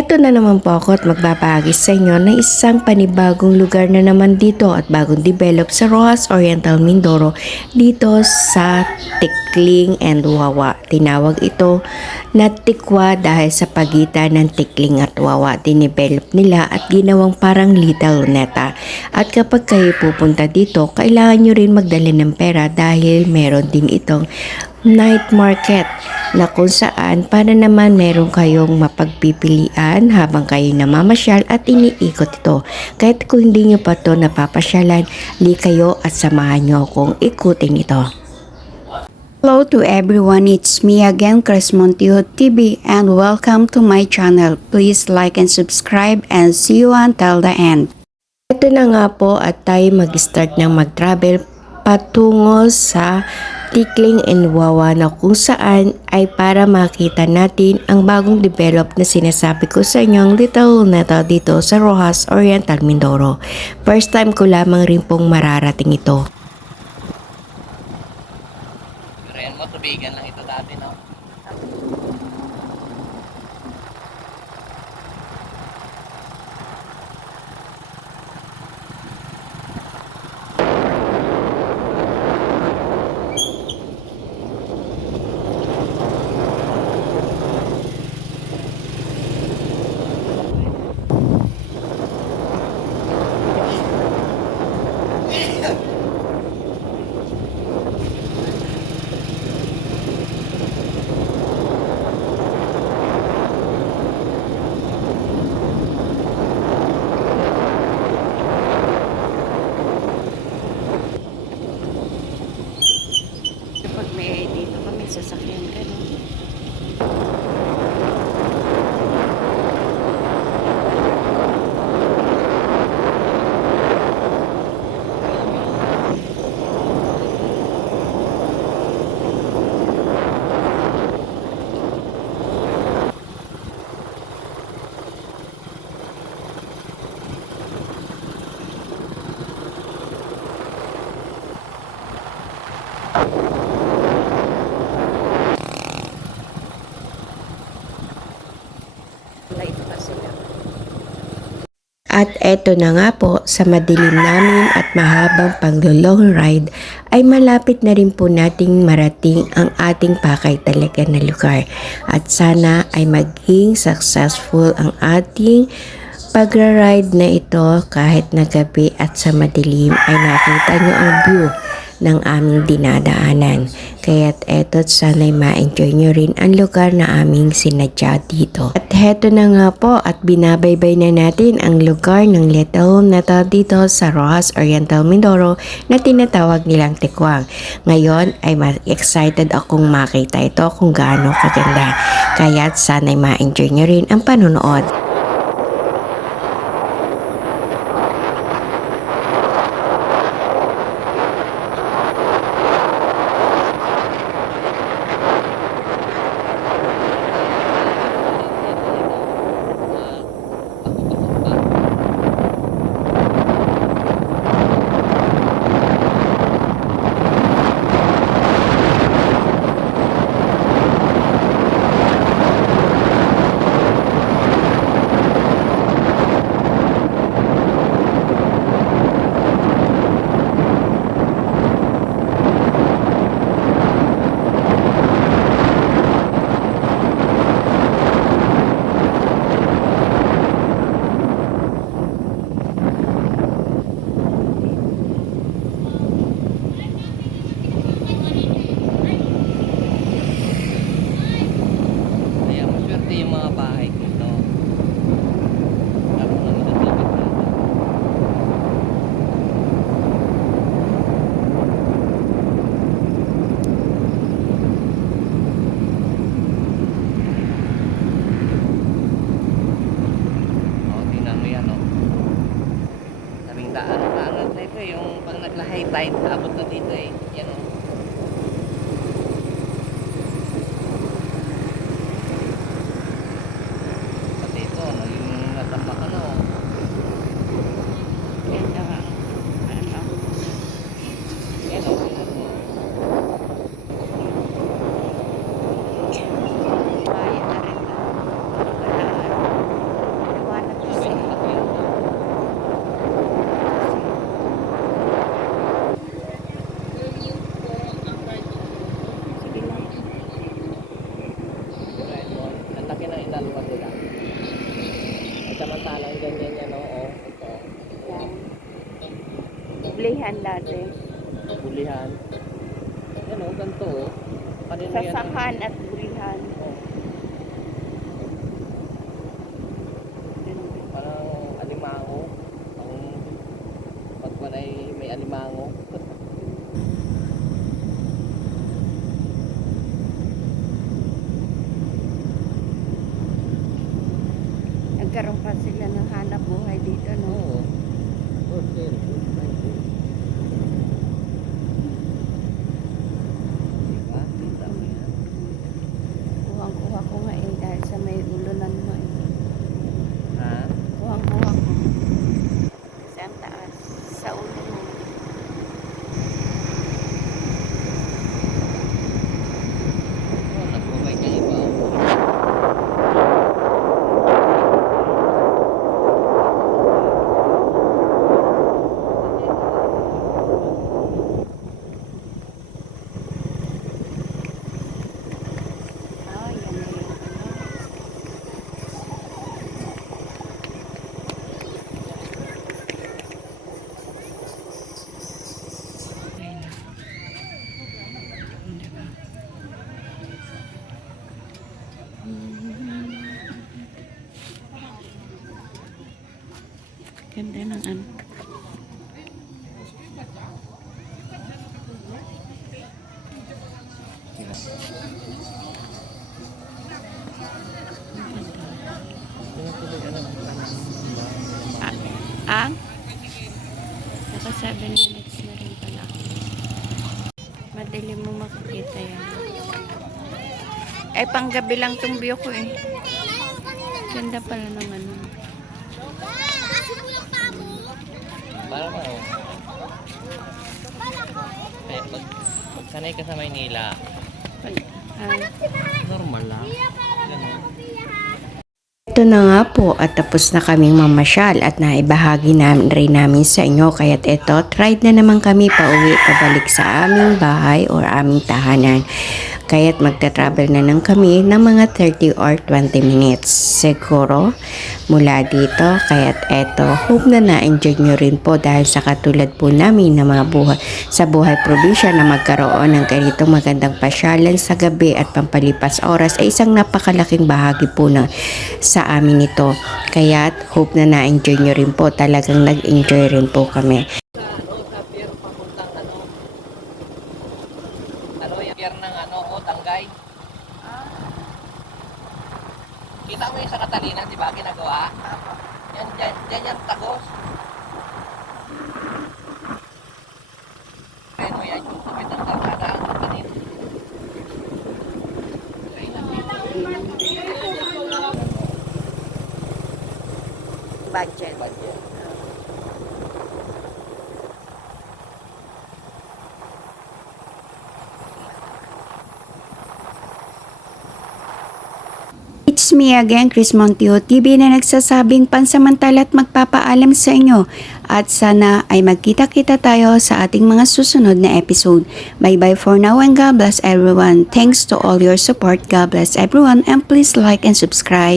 Heto na naman po ako at magbabahagi sa inyo na isang panibagong lugar na naman dito at bagong develop sa Rojas Oriental Mindoro dito sa Tikling and Wawa. Tinawag ito na Tikwa dahil sa pagitan ng Tikling at Wawa. Dinevelop nila at ginawang parang Little Luneta. At kapag kayo pupunta dito, kailangan nyo rin magdala ng pera dahil meron din itong night market na kung saan para naman meron kayong mapagpipilian habang kayo namamasyal at iniikot ito. Kahit kung hindi nyo pa ito napapasyalan, li kayo at samahan nyo akong ikutin ito. Hello to everyone, it's me again, Chris Montijo TV and welcome to my channel. Please like and subscribe and see you until the end. Ito na nga po at tayo mag-start ng mag-travel patungo sa tikling and wawa na kung saan ay para makita natin ang bagong develop na sinasabi ko sa inyong Little Luneta dito sa Rojas Oriental Mindoro. First time ko lamang rin pong mararating ito. Ayan mo, tubigan lang ito dati, no? At eto na nga po, sa madilim namin at mahabang paglo-long ride ay malapit na rin po nating marating ang ating pakay talaga na lugar. At sana ay maging successful ang ating pagra-ride na ito kahit na gabi at sa madilim ay nakita nyo ang view ng aming dinadaanan. Kaya't eto't sana'y ma-enjoy nyo rin ang lugar na aming sinadya dito. At heto na nga po at binabaybay na natin ang lugar ng Little Home na to dito sa Rojas Oriental Mindoro na tinatawag nilang Tikwang. Ngayon ay excited akong makita ito kung gaano kaganda. Kaya't sana'y ma-enjoy nyo rin ang panonood. yung pag nagla-high tide, abot na dito eh. Yan o. bulihan dati. Bulihan. Yan o, ganito o. Kanino yan? Sasakan at bulihan. Oh, parang alimango. Pang pagkuhan ay may alimango. Nagkaroon pa sila ng hanap buhay dito, no? Oo. Oh, sale. Diba? Kita mo yan. Kuhang-kuha ko nga eh, dahil sa may ulunan mo eh. Ha? Kuhang-kuha ko. Sa ang taas. Sa ulo mo. Oh, nagpumay ka iba. oh. Oh, yan na yun. Ganda ng ano. Ang? Naka 7 minutes na rin pala. Madali mo makikita yan. Ay, panggabi lang tong view ko eh. Ganda pala ng ano. Para ba oh? Eh, pag, pag sanay ka sa Maynila, normal lang. Ito na nga po at tapos na kaming mamasyal at naibahagi namin rin namin sa inyo kaya't ito, tried na naman kami pauwi pabalik sa aming bahay or aming tahanan. Kaya't magta-travel na lang kami ng mga 30 or 20 minutes siguro mula dito. Kaya't eto, hope na na-enjoy nyo rin po dahil sa katulad po namin na mga buhay sa buhay probinsya na magkaroon ng ganitong magandang pasyalan sa gabi at pampalipas oras ay isang napakalaking bahagi po ng sa amin ito. Kaya't hope na na-enjoy nyo rin po. Talagang nag-enjoy rin po kami. Ano, sa pier papuntang ano? Ano yung pier ng ano, o, Tanggay? Kita mo yung sa Catalina, di ba, ginagawa? Yan, yan, yan yung tagos. Ano yan, yung sabi ng kalsada, budget. Budget. It's me again, Chris Monteo TV na nagsasabing pansamantala at magpapaalam sa inyo at sana ay magkita-kita tayo sa ating mga susunod na episode. Bye-bye for now and God bless everyone. Thanks to all your support. God bless everyone and please like and subscribe.